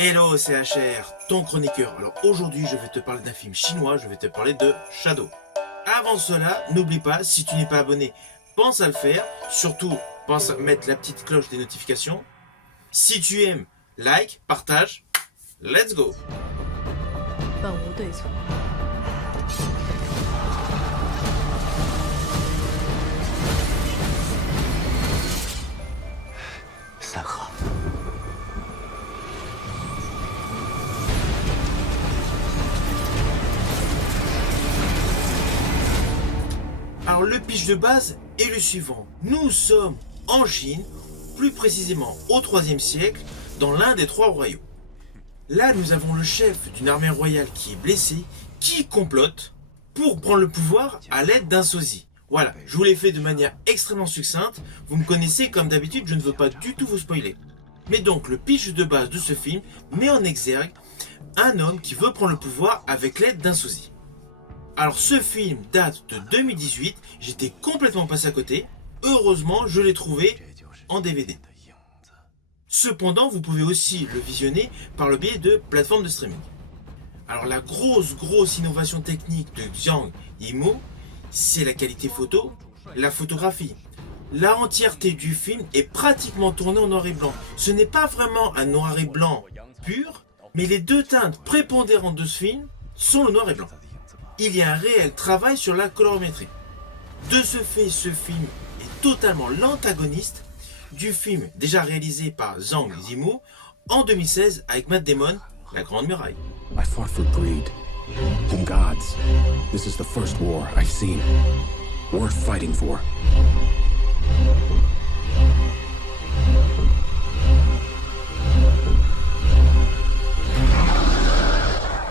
Hello CHR, ton chroniqueur. Alors aujourd'hui je vais te parler d'un film chinois, je vais te parler de Shadow. Avant cela, n'oublie pas, si tu n'es pas abonné, pense à le faire. Surtout, pense à mettre la petite cloche des notifications. Si tu aimes, like, partage. Let's go. 本无对错。三河， Alors le pitch de base est le suivant. Nous sommes en Chine, plus précisément au 3e siècle, dans l'un des 3 royaumes. Là, nous avons le chef d'une armée royale qui est blessé, qui complote pour prendre le pouvoir à l'aide d'un sosie. Voilà, je vous l'ai fait de manière extrêmement succincte. Vous me connaissez, comme d'habitude, je ne veux pas du tout vous spoiler. Mais donc, le pitch de base de ce film met en exergue un homme qui veut prendre le pouvoir avec l'aide d'un sosie. Alors, ce film date de 2018, j'étais complètement passé à côté. Heureusement, je l'ai trouvé en DVD. Cependant, vous pouvez aussi le visionner par le biais de plateformes de streaming. Alors la grosse innovation technique de Zhang Yimou, c'est la qualité photo, la photographie. La entièreté du film est pratiquement tournée en noir et blanc. Ce n'est pas vraiment un noir et blanc pur, mais les deux teintes prépondérantes de ce film sont le noir et blanc. Il y a un réel travail sur la colorimétrie. De ce fait, ce film est totalement l'antagoniste du film déjà réalisé par Zhang Yimou en 2016 avec Matt Damon, La Grande Muraille. I fought for greed and gods. This is the first war I've seen. Worth fighting for.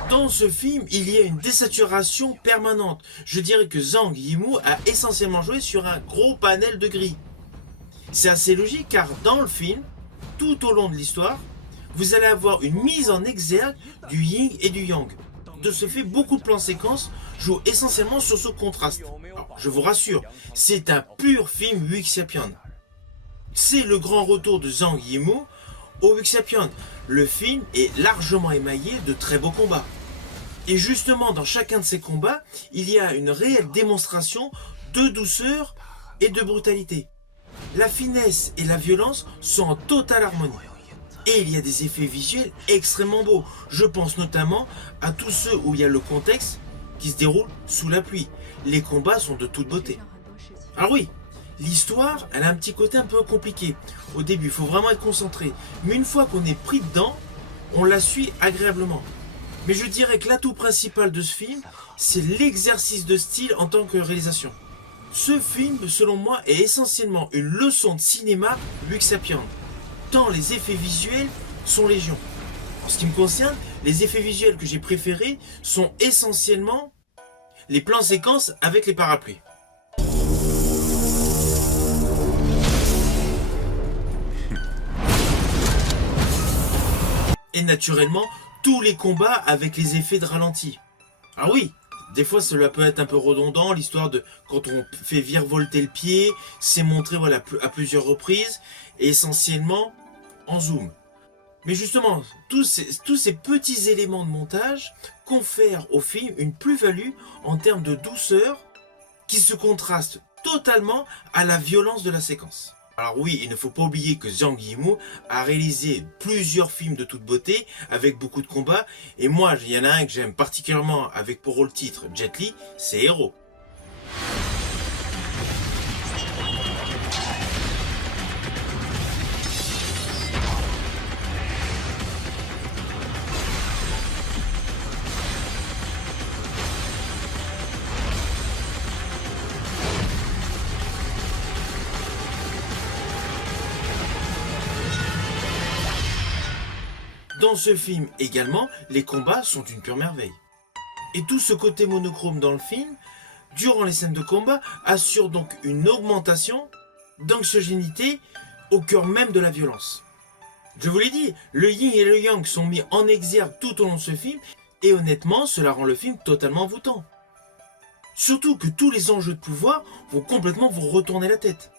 Dans ce film, il y a une désaturation permanente. Je dirais que Zhang Yimou a essentiellement joué sur un gros panel de gris. C'est assez logique car dans le film, tout au long de l'histoire, vous allez avoir une mise en exergue du yin et du yang. De ce fait, beaucoup de plans séquences jouent essentiellement sur ce contraste. Alors, je vous rassure, c'est un pur film Wuxiapian. C'est le grand retour de Zhang Yimou au Wuxiapian. Le film est largement émaillé de très beaux combats. Et justement, dans chacun de ces combats, il y a une réelle démonstration de douceur et de brutalité. La finesse et la violence sont en totale harmonie. Et il y a des effets visuels extrêmement beaux. Je pense notamment à tous ceux où il y a le contexte qui se déroule sous la pluie. Les combats sont de toute beauté. Alors oui, l'histoire, elle a un petit côté un peu compliqué. Au début, il faut vraiment être concentré. Mais une fois qu'on est pris dedans, on la suit agréablement. Mais je dirais que l'atout principal de ce film, c'est l'exercice de style en tant que réalisation. Ce film, selon moi, est essentiellement une leçon de cinéma Wuxiapian, tant les effets visuels sont légion. En ce qui me concerne, les effets visuels que j'ai préférés sont essentiellement les plans séquences avec les parapluies. Et naturellement, tous les combats avec les effets de ralenti. Ah oui, des fois cela peut être un peu redondant, l'histoire de quand on fait virevolter le pied, c'est montré voilà, à plusieurs reprises, et essentiellement en zoom. Mais justement, tous ces petits éléments de montage confèrent au film une plus-value en termes de douceur qui se contraste totalement à la violence de la séquence. Alors oui, il ne faut pas oublier que Zhang Yimou a réalisé plusieurs films de toute beauté avec beaucoup de combats. Et moi, il y en a un que j'aime particulièrement avec pour rôle titre Jet Li, c'est Hero. Dans ce film également, les combats sont une pure merveille. Et tout ce côté monochrome dans le film, durant les scènes de combat, assure donc une augmentation d'anxiogénité au cœur même de la violence. Je vous l'ai dit, le yin et le yang sont mis en exergue tout au long de ce film, et honnêtement, cela rend le film totalement envoûtant. Surtout que tous les enjeux de pouvoir vont complètement vous retourner la tête,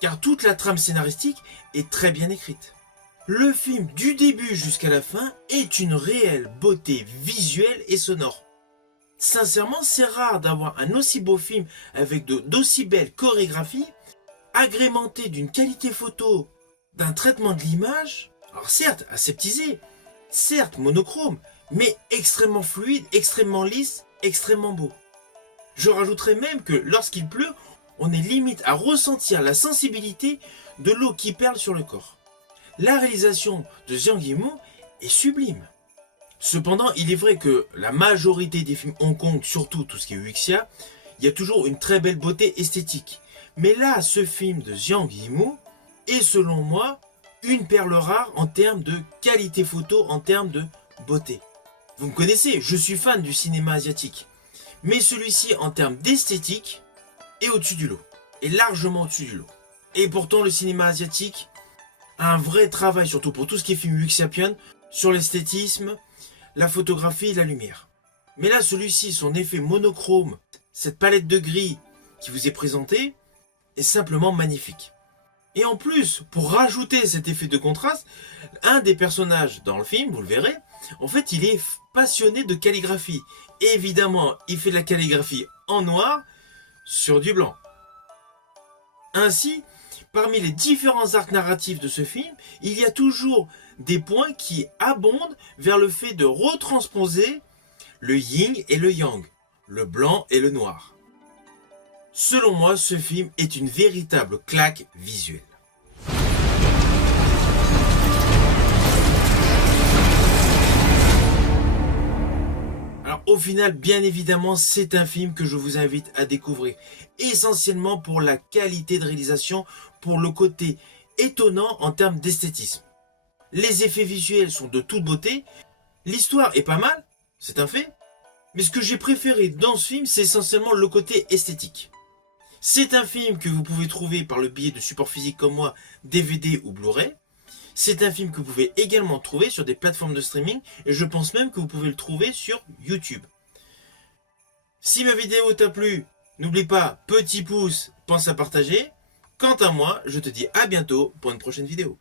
car toute la trame scénaristique est très bien écrite. Le film du début jusqu'à la fin est une réelle beauté visuelle et sonore. Sincèrement, c'est rare d'avoir un aussi beau film avec d'aussi belles chorégraphies, agrémenté d'une qualité photo, d'un traitement de l'image, alors certes aseptisé, certes monochrome, mais extrêmement fluide, extrêmement lisse, extrêmement beau. Je rajouterais même que lorsqu'il pleut, on est limite à ressentir la sensibilité de l'eau qui perle sur le corps. La réalisation de Zhang Yimou est sublime. Cependant, il est vrai que la majorité des films Hong Kong, surtout tout ce qui est wuxia, il y a toujours une très belle beauté esthétique. Mais là, ce film de Zhang Yimou est selon moi une perle rare en termes de qualité photo, en termes de beauté. Vous me connaissez, je suis fan du cinéma asiatique. Mais celui-ci, en termes d'esthétique, est au-dessus du lot. Est largement au-dessus du lot. Et pourtant, le cinéma asiatique a un vrai travail, surtout pour tout ce qui est film wuxiapian, sur l'esthétisme, la photographie et la lumière. Mais là, celui-ci, son effet monochrome, cette palette de gris qui vous est présentée, est simplement magnifique. Et en plus, pour rajouter cet effet de contraste, un des personnages dans le film, vous le verrez, en fait, il est passionné de calligraphie. Et évidemment, il fait de la calligraphie en noir sur du blanc. Ainsi, parmi les différents arcs narratifs de ce film, il y a toujours des points qui abondent vers le fait de retransposer le yin et le yang, le blanc et le noir. Selon moi, ce film est une véritable claque visuelle. Alors au final, bien évidemment, c'est un film que je vous invite à découvrir. Essentiellement pour la qualité de réalisation, pour le côté étonnant en termes d'esthétisme. Les effets visuels sont de toute beauté, l'histoire est pas mal, c'est un fait. Mais ce que j'ai préféré dans ce film, c'est essentiellement le côté esthétique. C'est un film que vous pouvez trouver par le biais de supports physiques comme moi, DVD ou Blu-ray. C'est un film que vous pouvez également trouver sur des plateformes de streaming et je pense même que vous pouvez le trouver sur YouTube. Si ma vidéo t'a plu, n'oublie pas, petit pouce, pense à partager. Quant à moi, je te dis à bientôt pour une prochaine vidéo.